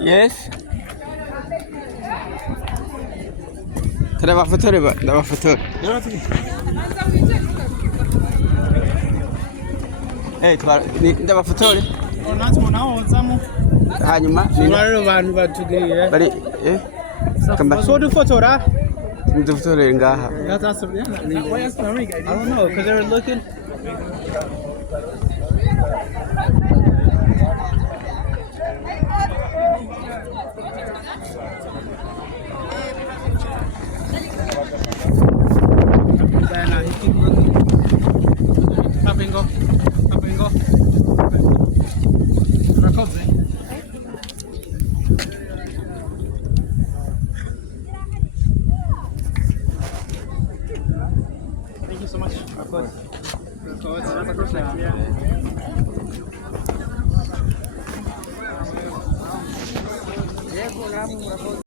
Yes. Ndabafotora ndabafotora. Ndabafotore. Natwe munawozamo. Hanyuma rero abantu batugirira. Bari Kamba. So dufotora. Ndufotore ngaha. I don't know because they were looking. Thank you so much. Of course.